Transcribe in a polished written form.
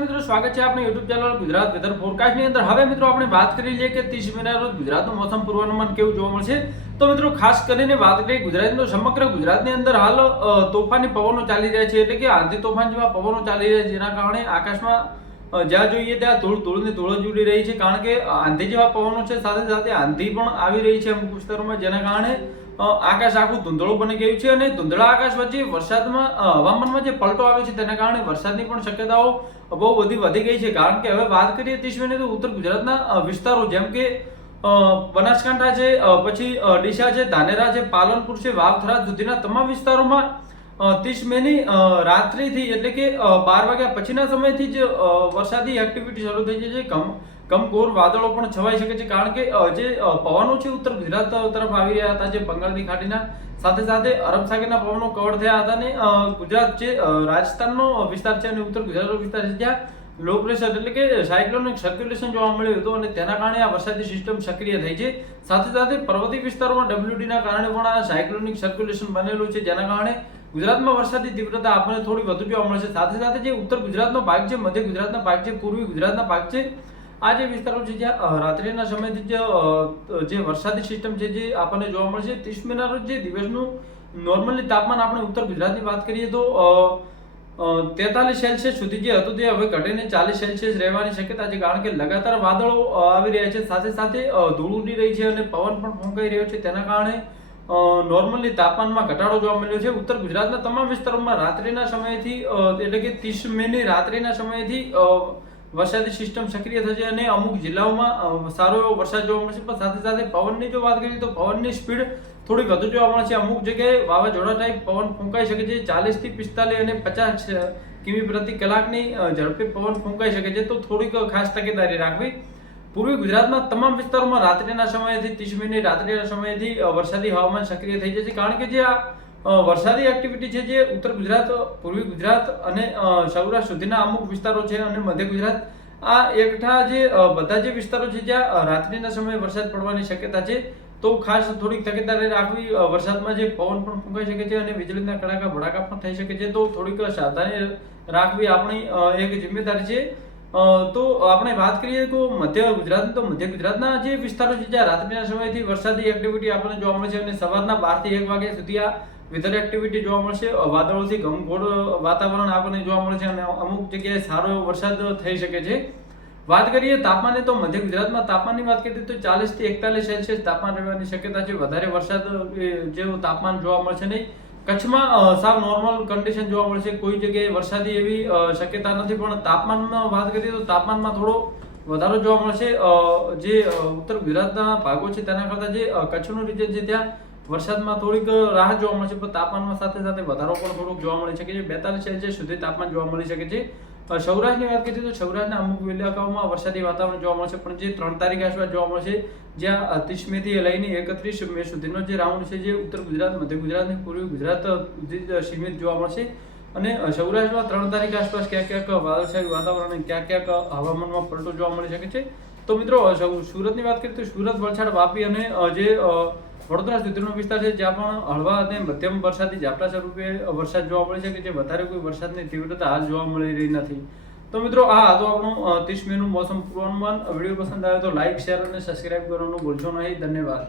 મિત્રો સ્વાગત છે આપણી YouTube channel Gujarat weather forecast ની અંદર। હવે મિત્રો આપણે વાત કરી લઈએ કે 30 મેના રોજ ગુજરાતનું મોસમ પૂર્વાનુમાન કેવું જોવા મળશે। તો મિત્રો ખાસ કરીને વાત કરીએ ગુજરાતનો સમગ્ર ગુજરાતની અંદર હાલ તોફાની પવનો ચાલી રહ્યા છે, એટલે કે આંધી તોફાન જેવા પવનો ચાલી રહ્યા છે, જેના કારણે આકાશમાં જ્યાં જોઈએ ત્યાં ધૂળની ધૂળ ઉડી રહી છે, કારણ કે આંધી જેવા પવનો છે, સાથે સાથે આંધી પણ આવી રહી છે અમુક વિસ્તારોમાં, જેના કારણે આકાશ આખું ધૂંધળું બની ગયું છે અને ધૂંધળા આકાશ વચ્ચે વરસાદમાં હવામાનમાં જે પલટો આવ્યો છે તેના કારણે વરસાદની પણ શક્યતાઓ બહુ વધી ગઈ છે। કારણ કે હવે વાત કરીએ 30 મેની તો ઉત્તર ગુજરાતના વિસ્તારો જેમ કે બનાસકાંઠા છે, પછી ડીસા છે, ધાનેરા છે, પાલનપુર છે, વાવથરા સુધીના તમામ વિસ્તારોમાં 30 મેની રાત્રિથી એટલે કે 12 વાગ્યા પછીના સમયથી જ વરસાદી એક્ટિવિટી શરૂ થઈ જાય છે। કમઘોર વાદળો પણ છવાઈ શકે છે, કારણ કે જે પવનો છે ઉત્તર ગુજરાત તરફ આવી રહ્યા હતા, જે બંગાળની ખાડીના સાથે સાથે અરબ સાગરના પવનો કવર થયા હતા, અને ગુજરાત જે રાજસ્થાનનો વિસ્તાર છે અને ઉત્તર ગુજરાતનો વિસ્તાર છે, જ્યાં લો પ્રેશર એટલે કે સાયક્લોનિક સર્ક્યુલેશન જોવા મળ્યું હતું, અને તેના કારણે આ વરસાદી સિસ્ટમ સક્રિય થઈ છે। સાથે સાથે પર્વતીય વિસ્તારોમાં WD ના કારણે પણ આ સાયક્લોનિક સર્ક્યુલેશન બનેલું છે, જેના કારણે ગુજરાતમાં વરસાદી તીવ્રતા આપણને થોડી વધુ જોવા મળશે। સાથે સાથે જે ઉત્તર ગુજરાતનો ભાગ છે, મધ્ય ગુજરાતના ભાગ છે, પૂર્વી ગુજરાતના ભાગ છે, આ જે વિસ્તારો છે જ્યાં રાત્રિના સમયથી જે વરસાદી સિસ્ટમ છે જે આપણને જોવા મળશે। 30 મેના રોજ જે દિવસનું નોર્મલી તાપમાન આપણે ઉત્તર ગુજરાતની વાત કરીએ તો 43 સેલ્સિયસ સુધી જે હતું તે હવે ઘટીને 40 સેલ્સિયસ રહેવાની શક્યતા છે, કારણ કે લગાતાર વાદળો આવી રહ્યા છે, સાથે સાથે ધૂળ ઉડી રહી છે અને પવન પણ ફૂંકાઈ રહ્યો છે, તેના કારણે નોર્મલી તાપમાનમાં ઘટાડો જોવા મળ્યો છે। ઉત્તર ગુજરાતના તમામ વિસ્તારોમાં રાત્રિના સમયથી એટલે કે 30 મેની રાત્રિના સમયથી વરસાદી સિસ્ટમ સક્રિય થશે અને અમુક જિલ્લાઓમાં સારો એવો વરસાદ જોવા મળશે। પણ સાથે સાથે પવનની જો વાત કરીએ તો પવનની સ્પીડ થોડી વધુ જોવા મળશે। અમુક જગ્યાએ વાવાઝોડા ટાઈપ પવન ફૂંકાઈ શકે છે, 40 થી 45 અને 50 કિમી પ્રતિ કલાકની ઝડપે પવન ફૂંકાઈ શકે છે, તો થોડીક ખાસ તકેદારી રાખવી। પૂર્વી ગુજરાતમાં તમામ વિસ્તારોમાં રાત્રિના સમયથી 30 મિનિટ રાત્રિના સમયથી વરસાદી હવામાન સક્રિય થઈ જશે, કારણ કે જે આ વરસાદી એક્ટિવિટી છે જે ઉત્તર ગુજરાત, પૂર્વી ગુજરાત અને સૌરાષ્ટ્ર સુધીના અમુક વિસ્તારો છે અને મધ્ય ગુજરાત, આ એકઠા જે બધા જે વિસ્તારો છે જ્યાં રાત્રિના સમયે વરસાદ પડવાની શક્યતા છે, તો ખાસ થોડીક તકેદારી રાખવી। વરસાદમાં જે પવન પણ ફૂંકાઈ શકે છે અને વીજળીના કડાકા ભડાકા પણ થઈ શકે છે, તો થોડીક સાવધાની રાખવી આપણી એક જિમ્મેદારી છે। તો આપણે વાત કરીએ તો મધ્ય ગુજરાતના જે વિસ્તારો છે જ્યાં રાત્રિના સમયથી વરસાદી એક્ટિવિટી આપણને જોવા મળશે અને સવારના 12 થી 1 વાગ્યા સુધી આ વેધર એક્ટિવિટી જોવા મળશે। વાદળોથી ઘમઘોર વાતાવરણ આપણને જોવા મળશે અને અમુક જગ્યાએ સારો એવો વરસાદ થઈ શકે છે। વાત કરીએ તાપમાનની તો મધ્ય ગુજરાતમાં તાપમાનની વાત કરીએ તો 40 થી 41 સેલ્સિયસ તાપમાન રહેવાની શક્યતા છે, વધારે વરસાદ જેવું તાપમાન જોવા મળશે નહીં। કચ્છમાં સાવ નોર્મલ કન્ડિશન જોવા મળશે, કોઈ જગ્યાએ વરસાદી એવી શક્યતા નથી, પણ તાપમાનમાં વાત કરીએ તો તાપમાનમાં થોડો વધારો જોવા મળશે। જે ઉત્તર ગુજરાતના ભાગો છે તેના કરતાં જે કચ્છનું રીજન છે ત્યાં વરસાદમાં થોડીક રાહત જોવા મળશે, પણ તાપમાનમાં સાથે સાથે વધારો પણ થોડોક જોવા મળી શકે છે, 42 સેલ્સિયસ સુધી તાપમાન જોવા મળી શકે છે। સૌરાષ્ટ્રની વાત કરીએ તો સૌરાષ્ટ્રના અમુક ઇલાકાઓમાં વરસાદી વાતાવરણ જોવા મળશે, પણ જે 3 તારીખ આસપાસ જોવા મળશે, જ્યાં 30 મે થી લઈને 31 મે સુધીનો જે રાઉન્ડ છે જે ઉત્તર ગુજરાત, મધ્ય ગુજરાત અને પૂર્વી ગુજરાત સુધી સીમિત જોવા મળશે, અને સૌરાષ્ટ્રમાં 3 તારીખ આસપાસ ક્યાંક વાદળછાયું વાતાવરણ અને ક્યાંક હવામાનમાં પલટો જોવા મળી શકે છે। તો મિત્રો સુરતની વાત કરીએ તો સુરત, વલસાડ, વાપી અને જે વડોદરા સુધીનો વિસ્તાર છે જ્યાં પણ હળવા અને મધ્યમ વરસાદી ઝાપટા સ્વરૂપે વરસાદ જોવા મળી શકે છે, વધારે કોઈ વરસાદની તીવ્રતા હાલ જોવા મળી રહી નથી। તો મિત્રો આ હતો આપણું 30 મેનું મોસમ પૂર્વાનુમાન। વિડીયો પસંદ આવે તો લાઈક, શેર અને સબસ્ક્રાઇબ કરવાનું ભૂલશો નહીં। ધન્યવાદ।